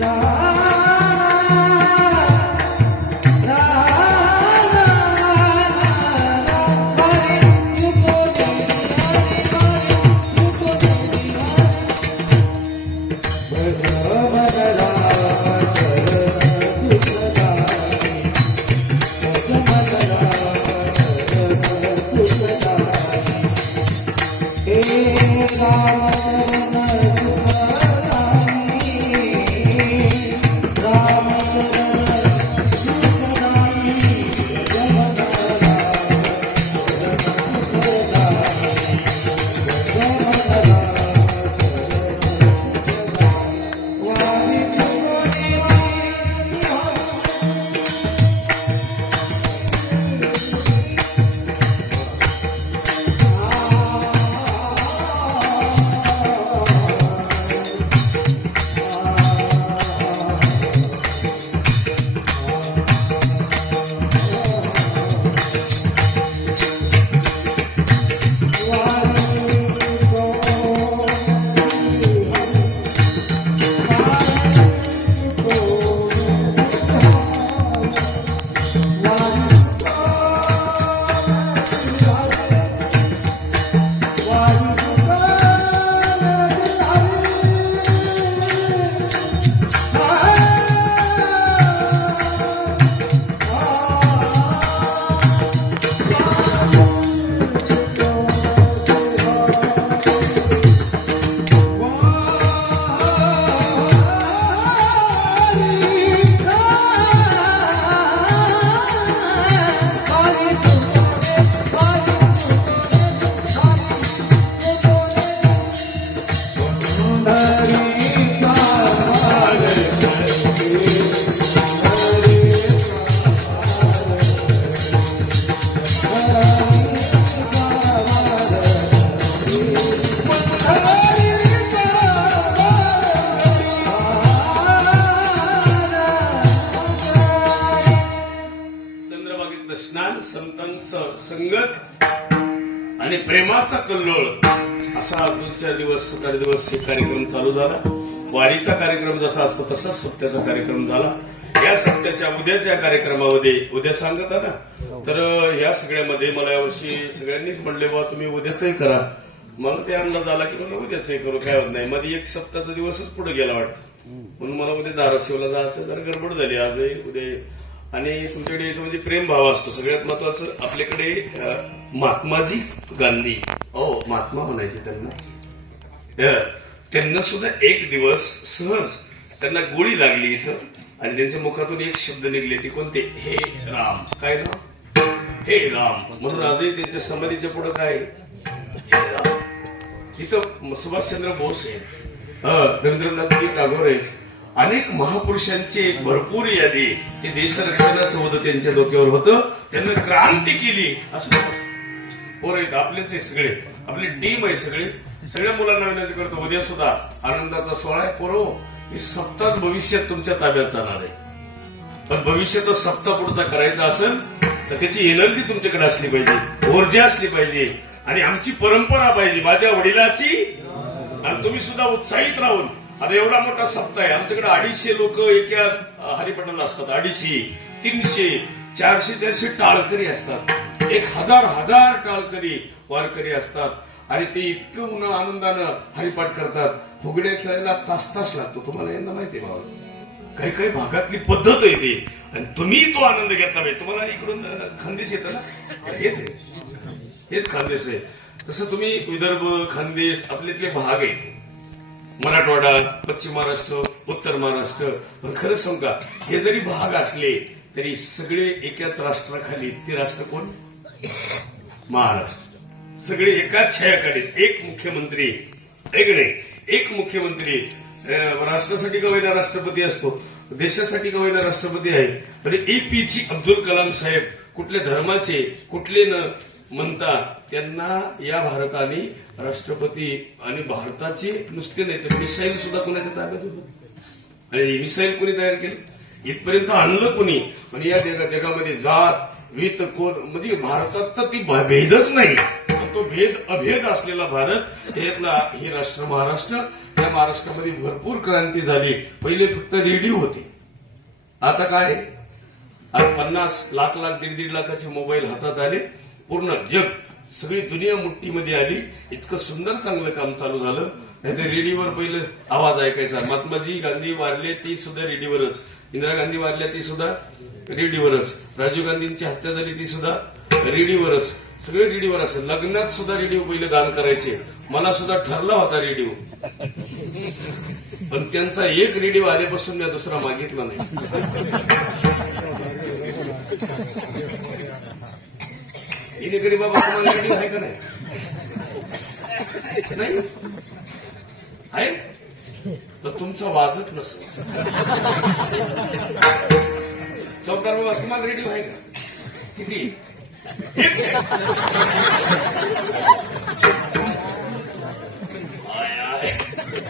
La संगत आणि प्रेमाचा कल्लोळ असा 2-4 दिवस 7 दिवस हे कार्यक्रम चालू झाला. वारीचा कार्यक्रम जसा असतो तसाच सप्त्याचा कार्यक्रम झाला. या सप्त्याच्या उद्याच्या कार्यक्रमामध्ये उद्या सांगत ना, तर या सगळ्यामध्ये मला यावर्षी सगळ्यांनीच म्हणले बाबा तुम्ही उद्याचंही करा. मला ते अंदाज आला की मला उद्याचंही करू, काय होत नाही. मध्ये एक सप्ताहाचा दिवसच पुढे गेला वाटतं, म्हणून मला उद्या धाराशिवला जायचं जरा गडबड झाली आजही उद्या. आणि तुमच्याकडे याचं म्हणजे प्रेमभाव असतो. सगळ्यात महत्वाचं आपल्याकडे महात्माजी गांधी, महात्मा म्हणायचे त्यांना सुद्धा एक दिवस सहज त्यांना गोळी लागली इथं आणि त्यांच्या मुखातून एक शब्द निघले, ते कोणते? हे राम. काय नाव? हे राम. म्हणून आजही त्यांच्या समाधीच्या पुढे काय? हे राम. तिथं सुभाषचंद्र बोस आहे, रवींद्रनाथ टागोर आहे, अनेक महापुरुषांची एक भरपूर यादी. ते देशरक्षणाचं होतं त्यांच्या डोक्यावर होतं, त्यांना क्रांती केली. असं पोर आहेत आपलेच आहे सगळे, आपली टीम आहे सगळे. सगळ्या मुलांना विनंती करतो उद्या सुद्धा आनंदाचा सोहळा आहे. पोरो ही सप्ताह भविष्यात तुमच्या ताब्यात जाणार आहे, पण भविष्याचा सप्ताह पुढचा करायचा असेल तर त्याची एनर्जी तुमच्याकडे असली पाहिजे, ऊर्जा असली पाहिजे आणि आमची परंपरा पाहिजे माझ्या वडिलाची. आणि तुम्ही सुद्धा उत्साहित राहून, आता एवढा मोठा सप्ताह आहे आमच्याकडे, 250 लोक एका हरिपटाला असतात, 250, 300, 400 टाळकरी असतात, 1000 टाळकरी वारकरी असतात. आणि ते इतकं उन्हा आनंदानं हरिपाठ करतात. फुगड्या खेळायला तास लागतो. तुम्हाला यांना माहिती आहे बाबा, काही भागातली पद्धत आहे ती, आणि तुम्ही तो आनंद घेतला पाहिजे. तुम्हाला इकडून खानदेश येतं ना, हेच खानदेश आहे. तसं तुम्ही विदर्भ, खानदेश आपल्यातले भाग आहेत, मराठवाडा, पश्चिम महाराष्ट्र, उत्तर महाराष्ट्र. पण खरं सांगू का, हे जरी भाग असले तरी सगळे एकाच राष्ट्राखाली. ते राष्ट्र कोण? महाराष्ट्र. सगळे एकाच छायाखाली, एक मुख्यमंत्री, एक मुख्यमंत्री. राष्ट्रासाठी का होईना राष्ट्रपती असतो, देशासाठी का होईना राष्ट्रपती आहे. तर APJ अब्दुल कलाम साहेब कुठल्या धर्माचे कुठले न म्हणता त्यांना या भारताने राष्ट्रपती, आणि भारताचे नुसते नाही तर मिसाईल सुद्धा कोणाच्या ताब्यात होतं. आणि मिसाईल कोणी तयार केलं, इथपर्यंत आणलं कोणी. म्हणजे या जगामध्ये जात वित कोण, म्हणजे भारतात तर ती भेदच नाही. तो भेद अभेद असलेला भारत, हे राष्ट्र महाराष्ट्र. या महाराष्ट्रामध्ये भरपूर क्रांती झाली. पहिले फक्त रेडिओ होते, आता काय? आज 50 लाख 1.5 लाखाचे मोबाईल हातात आले. पूर्ण जग, सगळी दुनिया मुठ्ठीमध्ये आली. इतकं सुंदर चांगलं काम चालू झालं. नाहीतर रेडिओवर पहिलं आवाज ऐकायचा. महात्माजी गांधी वारले ती सुद्धा रेडिओवरच, इंदिरा गांधी वारल्या ती सुद्धा रेडिओवरच, राजीव गांधींची हत्या झाली ती सुद्धा रेडिओवरच. सगळे रेडिओवर असेल. लग्नात सुद्धा रेडिओ पहिले दान करायचे. मला सुद्धा ठरला होता रेडिओ, पण त्यांचा एक रेडिओ आल्यापासून मी दुसरा मागितला नाही. इथे गरीब बाबा तुम्हाला रेडिओ आहे का नाही? आहे, तर तुमचा वाजत नसेल. चौकार बाबा तुम्हाला रेडिओ आहे का? किती?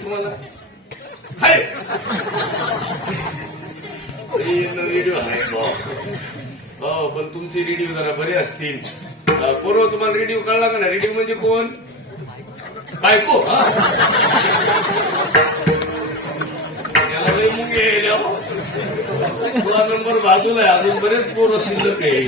तुम्हाला आहे रेडिओ आहे? हो, पण तुमचे रेडिओ जरा बरे असतील. पूर्व तुम्हाला रेडिओ कळला का ना? रेडिओ म्हणजे कोण? बायको. त्याला लय मुंगे यायला. तुला नंबर बाजूला आहे, अजून बरेच पोरं शिल्लक आहे.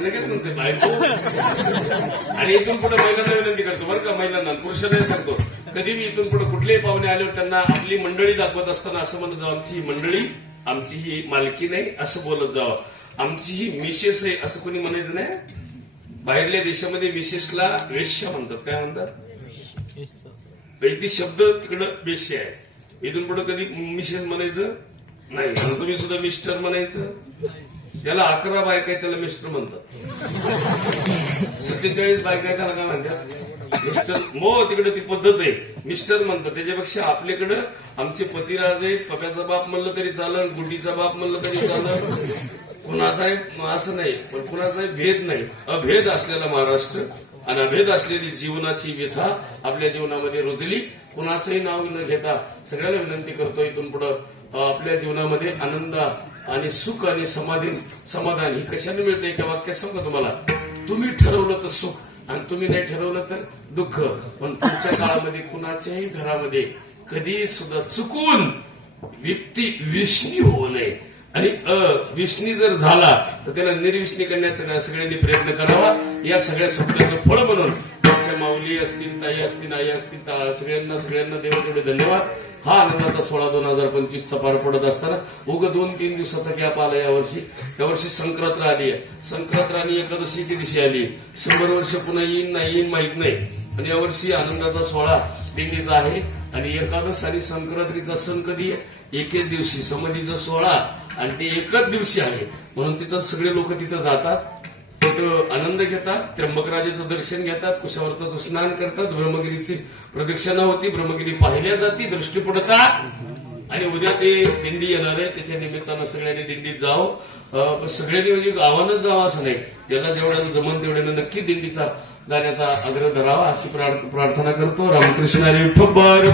लगेच म्हणते बायको. आणि इथून पुढे महिलांना विनंती करतो बरं का, महिलांना, पुरुषांनाही सांगतो, कधी मी इथून पुढे कुठलेही पाहुणे आल्यावर त्यांना आपली मंडळी दाखवत असताना असं म्हणत जावं, आमची ही मंडळी, आमची ही मालकी नाही असं बोलत जावं. आमची ही मिसेस आहे असं कोणी म्हणायचं नाही. बाहेरल्या देशामध्ये मिसेसला वेश्या म्हणतात. काय म्हणतात? ती शब्द तिकडं वेश्या आहे. इथून पुढे कधी मिसेस म्हणायचं नाही. तुम्ही सुद्धा मिस्टर म्हणायचं. ज्याला 11 बायका आहे त्याला मिस्टर म्हणतात. 47 बायका आहे त्याला काय म्हणतात? मिस्टर. तिकडे ती पद्धत आहे, मिस्टर म्हणतात. त्याच्यापेक्षा आपल्याकडं आमचे पतिराज आहेत. पप्याचा बाप म्हणलं तरी चालं, गुड्डीचा बाप म्हणलं तरी चालं. कुणाचाही असं नाही, पण कुणाचाही भेद नाही. अभेद असलेला महाराष्ट्र आणि अभेद असलेली जीवनाची व्यथा आपल्या जीवनामध्ये रुजली. कुणाचंही नाव न घेता सगळ्याला विनंती करतो, इथून पुढे आपल्या जीवनामध्ये आनंद आणि सुख आणि समाधान ही कशाने मिळते? एका वाक्यात सांगतो तुम्हाला, तुम्ही ठरवलं तर सुख आणि तुम्ही नाही ठरवलं तर दुःख. पण पुढच्या काळामध्ये कुणाच्याही घरामध्ये कधी सुद्धा चुकून व्यक्ती विष्णी होऊ नये आणि विष्णी जर झाला तर त्याला निर्विष्णी करण्याचा सगळ्यांनी प्रयत्न करावा. या सगळ्या शब्दाचं फळ म्हणून तुमच्या माऊली असतील, ताई असतील, आई असतील, सगळ्यांना देवा तेवढे धन्यवाद. हा आनंदाचा सोहळा 2025चा पार पडत असताना उगा 2-3 दिवसाचा गॅप आला यावर्षी संक्रांत आली आहे. संक्रांत आणि एकादशी दिवशी आली. 100 वर्ष पुन्हा येईन नाही येईन माहित नाही. आणि यावर्षी आनंदाचा सोहळा दिंडीचा आहे आणि एकादश आणि संक्रांतीचा सण कधी आहे? एकेच दिवशी समाधीचा सोहळा आणि ते एकच दिवशी आहे. म्हणून तिथं सगळे लोक तिथं जातात, तिथं आनंद घेतात, त्र्यंबकराजाचं दर्शन घेतात, कुशावर्ताचं स्नान करतात, ब्रह्मगिरीची प्रदक्षिणा होती, ब्रह्मगिरी पाहिल्या जाती, दृष्टी पडतात आणि उद्या ते दिंडी येणार आहे. त्याच्या निमित्तानं सगळ्यांनी दिंडीत जावं. सगळ्यांनी म्हणजे गावानंच जावं असं नाही, ज्याला जेवढ्यानं जमन तेवढ्यानं नक्की दिंडीचा जाण्याचा आग्रह धरावा अशी प्रार्थना करतो. रामकृष्ण हरी विठ्ठल कुमार.